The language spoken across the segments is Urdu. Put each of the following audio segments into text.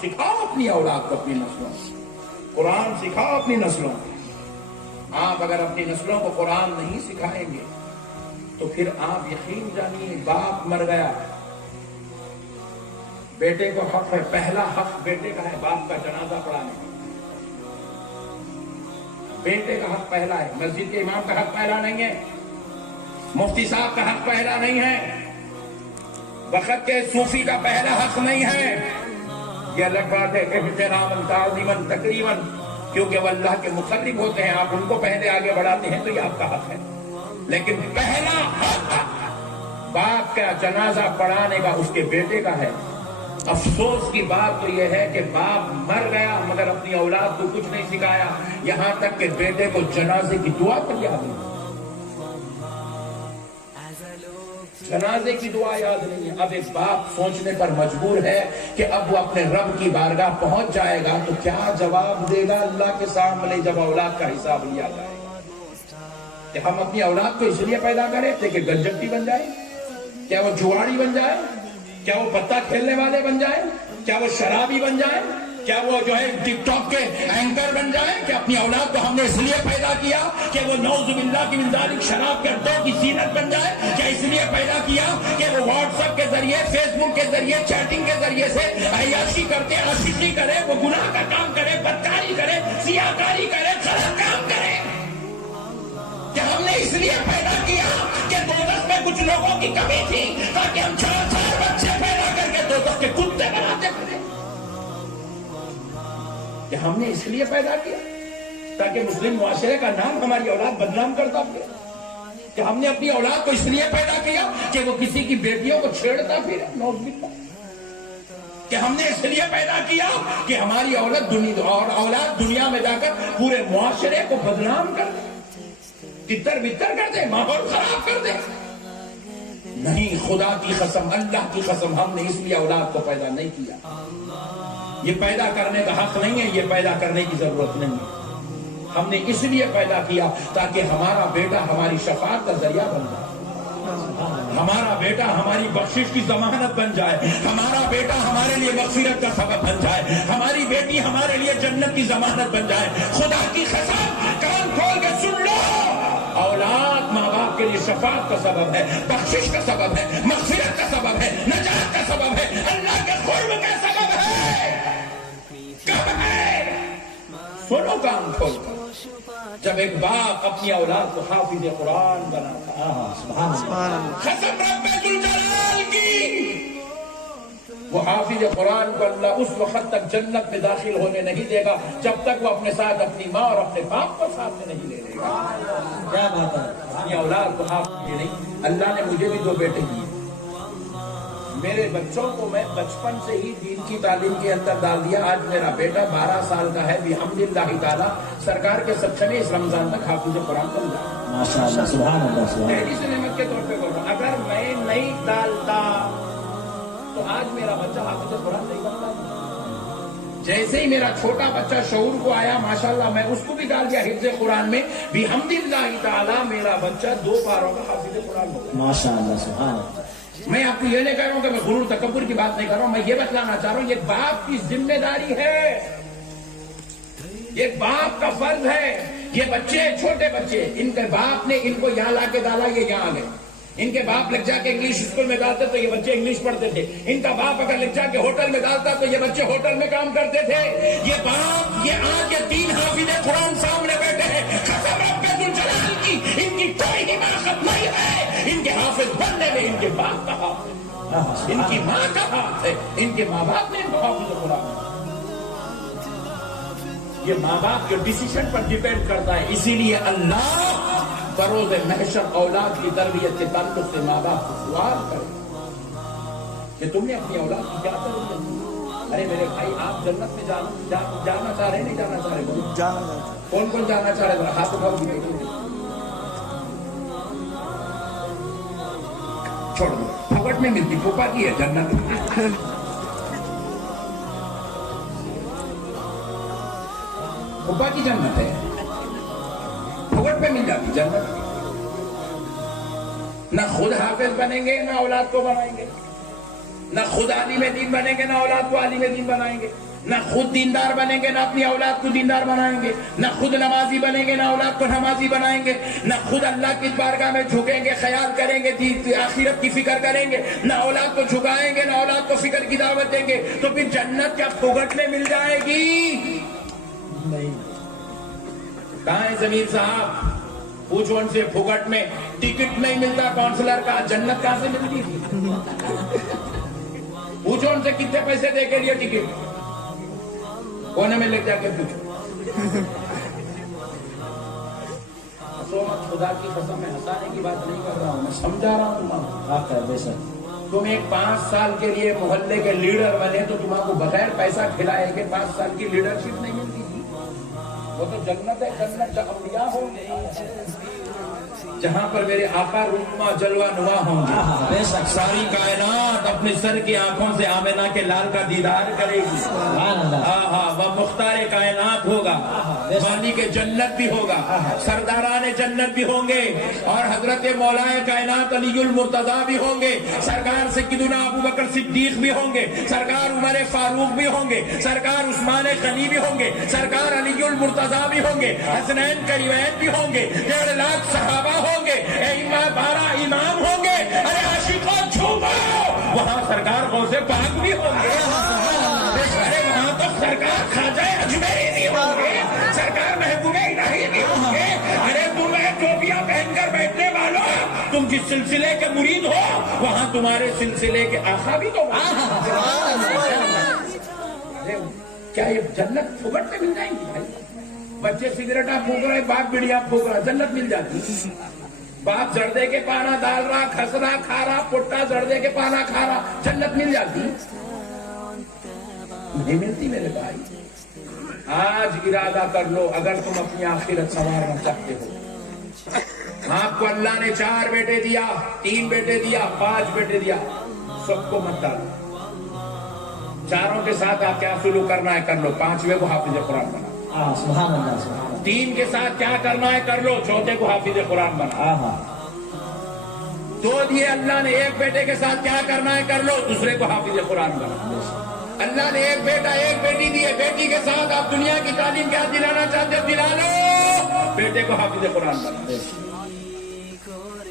سکھاؤ اپنی اولاد کو، اپنی نسلوں قرآن سکھاؤ اپنی نسلوں کو۔ آپ اگر اپنی نسلوں کو قرآن نہیں سکھائیں گے تو پھر آپ یقین جانیے باپ مر گیا، بیٹے کو حق ہے، پہلا حق بیٹے کا ہے باپ کا جنازہ پڑھانے کا، بیٹے کا حق پہلا ہے، مسجد کے امام کا حق پہلا نہیں ہے، مفتی صاحب کا حق پہلا نہیں ہے، وقت کے صوفی کا پہلا حق نہیں ہے۔ یہ الگ بات ہے احتراماً تعظیماً تقریباً، کیونکہ وہ اللہ کے مقرب ہوتے ہیں، آپ ان کو پہلے آگے بڑھاتے ہیں تو یہ آپ کا حق ہے، لیکن پہلا حق باپ کا جنازہ پڑھانے کا اس کے بیٹے کا ہے۔ افسوس کی بات تو یہ ہے کہ باپ مر گیا مگر اپنی اولاد کو کچھ نہیں سکھایا، یہاں تک کہ بیٹے کو جنازے کی دعا پر یاد نہیں، جنازے کی دعا یاد نہیں ہے۔ اب ایک باپ سوچنے پر مجبور ہے کہ اب وہ اپنے رب کی بارگاہ پہنچ جائے گا تو کیا جواب دے گا اللہ کے سامنے جب اولاد کا حساب لیا جائے گا؟ کہ ہم اپنی اولاد کو اس لیے پیدا کرے تھے کہ گنجٹی بن جائے، کیا وہ جواری بن جائے، کیا وہ پتہ کھیلنے والے بن جائیں، کیا وہ شرابی بن جائیں، کیا وہ جو ہے ٹک ٹاک کے اینکر بن جائیں؟ کہ اپنی اولاد کو ہم نے اس لیے پیدا کیا کہ وہ نعوذ باللہ کی من ذالک شراب کے اڈوں کی زینت بن جائے؟ کیا اس لیے پیدا کیا کہ وہ واٹس ایپ کے ذریعے، فیس بک کے ذریعے، چیٹنگ کے ذریعے سے عیاشی کرتے، عاشقی کرے، وہ گناہ کا کام کرے، بدکاری کرے، سیاہکاری کرے، غلط کام کرے؟ کہ ہم نے اس لیے پیدا کیا کہ دوزخ میں کچھ لوگوں کی کمی تھی تاکہ ہم 4 بچے پیدا کر کے دوزخ کے کتے بناتے پھرے؟ کہ ہم نے اس لیے پیدا کیا تاکہ مسلم معاشرے کا نام ہماری اولاد بدنام کرتا پھرے؟ کہ ہم نے اپنی اولاد کو اس لیے پیدا کیا کہ وہ کسی کی بیٹیوں کو چھیڑتا پھرے؟ نعوذ باللہ۔ کہ ہم نے اس لیے پیدا کیا کہ ہماری اولاد دنیا میں جا کر پورے معاشرے کو بدنام کر دے، تتر بتر کر دے، ماحول خراب کر دے؟ نہیں، خدا کی قسم، اللہ کی قسم، ہم نے اس لیے اولاد کو پیدا نہیں کیا۔ یہ پیدا کرنے کا حق نہیں ہے، یہ پیدا کرنے کی ضرورت نہیں ہے۔ ہم نے اس لیے پیدا کیا تاکہ ہمارا بیٹا ہماری شفاعت کا ذریعہ بن جائے، ہمارا بیٹا ہماری بخشش کی ضمانت بن جائے، ہمارا بیٹا ہمارے لیے مغفرت کا سبب بن جائے، ہماری بیٹی ہمارے لیے جنت کی ضمانت بن جائے۔ خدا کی قسم، کان کھول کے سن لو، اولاد ماں باپ کے لیے شفاعت کا سبب ہے، بخشش کا سبب ہے، مغفرت کا سبب ہے، نجات کا سبب ہے، اللہ کے قرب کا سبب ہے۔ کب ہے؟ سنو کان کھول کر، جب ایک باپ اپنی اولاد کو حافظ قرآن بناتا، قسم رب ذوالجلال کی، وہ حافظ قرآن کو اللہ اس وقت تک جنت میں داخل ہونے نہیں دے گا جب تک وہ اپنے ساتھ اپنی ماں اور اپنے باپ کو ساتھ میں نہیں لے لے گا۔ کیا بات ہے؟ اپنی اولاد کو حافظ نہیں، اللہ نے مجھے بھی 2 بیٹے دیے، میرے بچوں کو میں بچپن سے ہی دین کی تعلیم کے اندر ڈال دیا۔ آج میرا بیٹا 12 سال کا ہے، بحمداللہ تعالیٰ سرکار کے صدقے میں اس رمضان تک حافظ قرآن بن گیا۔ ماشاءاللہ، سبحان اللہ، سبحان اللہ۔ پہلی سے نعمت کے طور پہ بول رہا ہوں، اگر میں نہیں ڈالتا تو آج میرا بچہ حافظ قرآن نہیں بنتا۔ جیسے ہی میرا چھوٹا بچہ شعور کو آیا، ماشاءاللہ میں اس کو بھی ڈال دیا حفظ قرآن میں، بحمداللہ تعالیٰ میرا بچہ 2 پاروں کا حافظ قرآن ہو گیا۔ ماشاءاللہ، سبحان اللہ۔ میں آپ کو یہ نہیں کہہ رہا ہوں کہ میں غرور تکبر کی بات نہیں کر رہا ہوں، میں یہ بتلانا چاہ رہا ہوں یہ باپ کی ذمہ داری ہے، یہ باپ کا فرض ہے۔ یہ بچے، چھوٹے بچے، ان کے باپ نے ان کو یہاں لا کے ڈالا، یہ یہاں آ گئے۔ ان کے باپ لگ جا کے انگلش اسکول میں ڈالتے تو یہ بچے انگلش پڑھتے تھے، ان کا باپ اگر لگ جا کے ہوٹل میں ڈالتا تو یہ بچے ہوٹل میں کام کرتے تھے۔ یہ باپ، یہ آج یہ 3 حافظ قرآن سامنے بیٹھے ہیں، قسم رب ذوالجلال کی، ان کی کوئی حماقت نہیں ہے، ان کے حافظ بننے میں ان کے باپ کا ہاتھ ہے، ان کی ماں کا ہاتھ ہے، ان کے ماں باپ نے ان کو حافظ قرآن۔ یہ ماں باپ کے ڈیسیشن پر ڈیپینڈ کرتا ہے، اسی لیے اللہ بروز محشر اولاد کی تربیت کے تعلق سے ماں باپ کو سوال کرے کہ تم نے اپنی اولاد کی کیا تربیت کی؟ ارے میرے بھائی، آپ جنت میں جانا چاہ رہے نہیں جانا چاہ رہے؟ کون کون جانا چاہ رہے؟ ہاتھ اٹھاؤ۔ چھوڑ دو، پھوکٹ میں ملتی، پھوپا کی ہے جنت، پھوپا کی جنت ہے، پھوکٹ پہ مل جاتی جنت۔ نہ خود حافظ بنیں گے نہ اولاد کو بنائیں گے۔ نہ خود عالم دین بنیں گے، نہ اولاد کو عالم دین بنائیں گے، نہ خود دیندار بنیں گے، نہ اپنی اولاد کو دیندار بنائیں گے، نہ خود نمازی بنیں گے، نہ اولاد کو نمازی بنائیں گے، نہ خود اللہ کی بارگاہ میں جھکیں گے، خیال کریں گے، آخرت کی فکر کریں گے، نہ اولاد کو جھکائیں گے، نہ اولاد کو فکر کی دعوت دیں گے، تو پھر جنت کیا پھوگٹ میں مل جائے گی؟ نہیں۔ کہاں ہے ضمیر صاحب؟ پوچھو ان سے، پھوگٹ میں ٹکٹ نہیں ملتا کونسلر کا، جنت کہاں سے ملتی؟ پوچھو ان سے کتنے پیسے دے کے لیے ٹکٹ، کونے میں لے جا کے پوچھو۔ خدا کی قسم میں ہنسانے کی بات نہیں کر رہا ہوں، میں سمجھا رہا ہوں۔ تم ایک 5 سال کے لیے محلے کے لیڈر بنے تو تم کو بغیر پیسہ کھلائے کہ 5 سال کی لیڈرشپ نہیں ملتی تھی؟ وہ تو جنت ہے، جنت انبیاء ہوں گے جہاں پر میرے آقا رونما جلوہ نما ہوں گے، ساری کائنات اپنے سر کی آنکھوں سے آمنہ کے لال کا دیدار کرے گی۔ وہ مختار کائنات ہوگا، بانی کے جنت بھی ہوگا، سرداران جنت بھی ہوں گے، اور حضرت مولا کائنات علی المرتضیٰ بھی ہوں گے، سرکار سیدنا ابو بکر صدیق بھی ہوں گے، سرکار عمر فاروق بھی ہوں گے، سرکار عثمان غنی بھی ہوں گے، سرکار علی المرتضیٰ بھی ہوں گے، حسنین کریمین بھی ہوں گے، 1.5 لاکھ صحابہ ہوں گے، 12 امام ہوں گے۔ ارے عاشقوں جھومو، وہاں سرکار غوث پاک بھی ہوں گے، ارے وہاں تو سرکار خواجہ اجمیری بھی ہوں گے، سرکار محبوب الہی بھی ہوں گے۔ ارے تمہیں ٹوپیاں پہن کر بیٹھنے والوں، تم جس سلسلے کے مرید ہو وہاں تمہارے سلسلے کے آقا بھی تو کیا یہ جنت پھوگٹ میں مل جائیں گی؟ بھائی بچے سگریٹاں پھونک رہے، باپ بیڑیاں پھونک رہا، جنت مل جاتی؟ باپ زردے کے پانا ڈال رہا، کھس رہا، کھا رہا، پٹا زردے کے پانا کھا رہا، جنت مل جاتی؟ نہیں ملتی میرے بھائی۔ آج ارادہ کر لو، اگر تم اپنی آخرت سنوارنا چاہتے ہو، آپ کو اللہ نے 4 بیٹے دیا، 3 بیٹے دیا، 5 بیٹے دیا، سب کو مت ڈالو۔ 4 کے ساتھ آپ کیا سلوک کرنا ہے کر لو، 5ویں کو حافظ قرآن بنا۔ سبحان اللہ، سبحان اللہ۔ 3 کے ساتھ کیا کرنا ہے کر لو، 4تھے کو حافظ قرآن بنا۔ 2 دیے اللہ نے، 1 بیٹے کے ساتھ کیا کرنا ہے کر لو، دوسرے کو حافظ قرآن بنا۔ اللہ نے 1 بیٹا 1 بیٹی دی ہے، بیٹی کے ساتھ آپ دنیا کی تعلیم کیا دلانا چاہتے دلا لو، بیٹے کو حافظ قرآن بنا،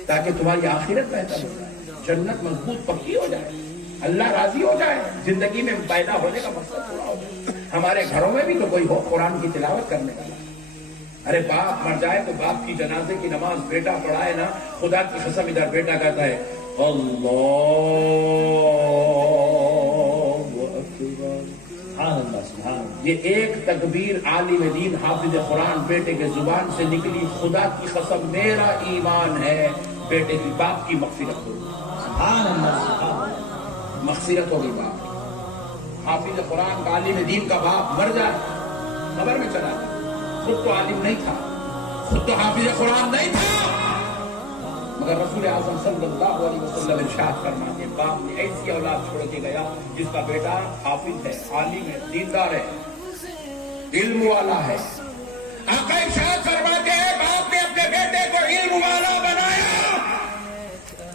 تاکہ تمہاری آخرت بہتر ہو جائے، جنت مضبوط پکی ہو جائے، اللہ راضی ہو جائے، زندگی میں پیدا ہونے کا مقصد پورا ہو جائے۔ ہمارے گھروں میں بھی تو کوئی ہو قرآن کی تلاوت کرنے والا۔ ارے باپ مر جائے تو باپ کی جنازے کی نماز بیٹا پڑھائے نا، خدا کی قسم ادھر بیٹا کہتا ہے اللہ اکبر، یہ ایک تکبیر عالم دین حافظ قرآن بیٹے کے زبان سے نکلی، خدا کی قسم میرا ایمان ہے بیٹے کی باپ کی مغفرت ہوگی، مغفرت ہوگی باپ کی۔ حافظ قرآن کا عالم دین کا باپ مر جائے، خبر میں چلا جائے، خود تو عالم نہیں تھا، خود تو حافظ قرآن نہیں تھا، مگر رسول اعظم صلی اللہ علیہ وسلم ارشاد فرماتے ہیں باپ نے ایسی اولاد چھوڑ کے گیا جس کا بیٹا حافظ ہے، عالم ہے، دیندار ہے، علم والا ہے۔ آقا ارشاد فرماتے ہیں باپ نے اپنے بیٹے کو علم والا بنایا،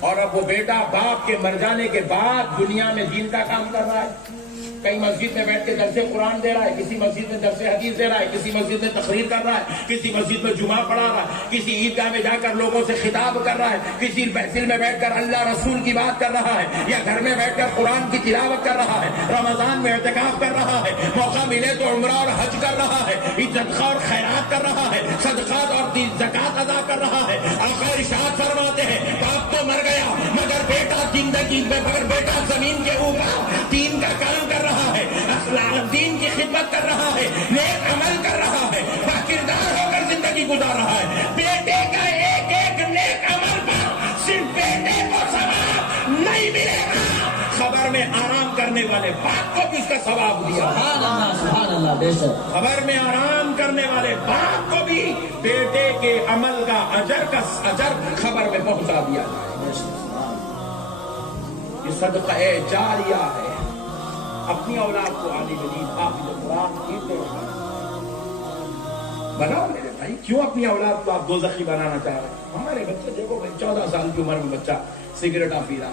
اور اب وہ بیٹا باپ کے مر جانے کے بعد دنیا میں دین کا کام کر رہا ہے، کئی مسجد میں بیٹھ کے درس قرآن دے رہا ہے، کسی مسجد میں درس حدیث دے رہا ہے، کسی مسجد میں تقریر کر رہا ہے، کسی مسجد میں جمعہ پڑھا رہا ہے، کسی عیدگاہ میں جا کر لوگوں سے خطاب کر رہا ہے، کسی محفل میں بیٹھ کر اللہ رسول کی بات کر رہا ہے، یا گھر میں بیٹھ کر قرآن کی تلاوت کر رہا ہے، رمضان میں اعتکاف کر رہا ہے، موقع ملے تو عمرہ اور حج کر رہا ہے، عزت خواہ اور خیرات کر رہا ہے، صدقات اور زکات ادا کر رہا ہے۔ آقا ارشاد فرماتے ہیں باپ تو مر گیا مگر بیٹا زندگی میں، مگر بیٹا زمین کے اوپر دین کا کام کر رہا ہے، دین کی خدمت کر رہا ہے، نیک عمل کر رہا ہے، باکردار ہو کر زندگی گزار رہا ہے۔ بیٹے کا ایک ایک نیک عمل پر صرف بیٹے کو ثواب نہیں ملے گا، خبر میں آرام کرنے والے باپ کو بھی اس کا ثواب دیا۔ سبحان اللہ، بے شک خبر میں آرام کرنے والے باپ کو بھی بیٹے کے عمل کا اجر خبر میں پہنچا دیا جائے۔ یہ صدقہ جاریہ ہے، اپنی اولاد کو عالم دین حافظ قرآن کی بناؤ میرے بھائی۔ کیوں اپنی اولاد کو آپ دوزخی بنانا چاہ رہے ہیں؟ ہمارے بچے دیکھو بھائی 14 سال کی عمر میں بچہ سگریٹاں پی رہا،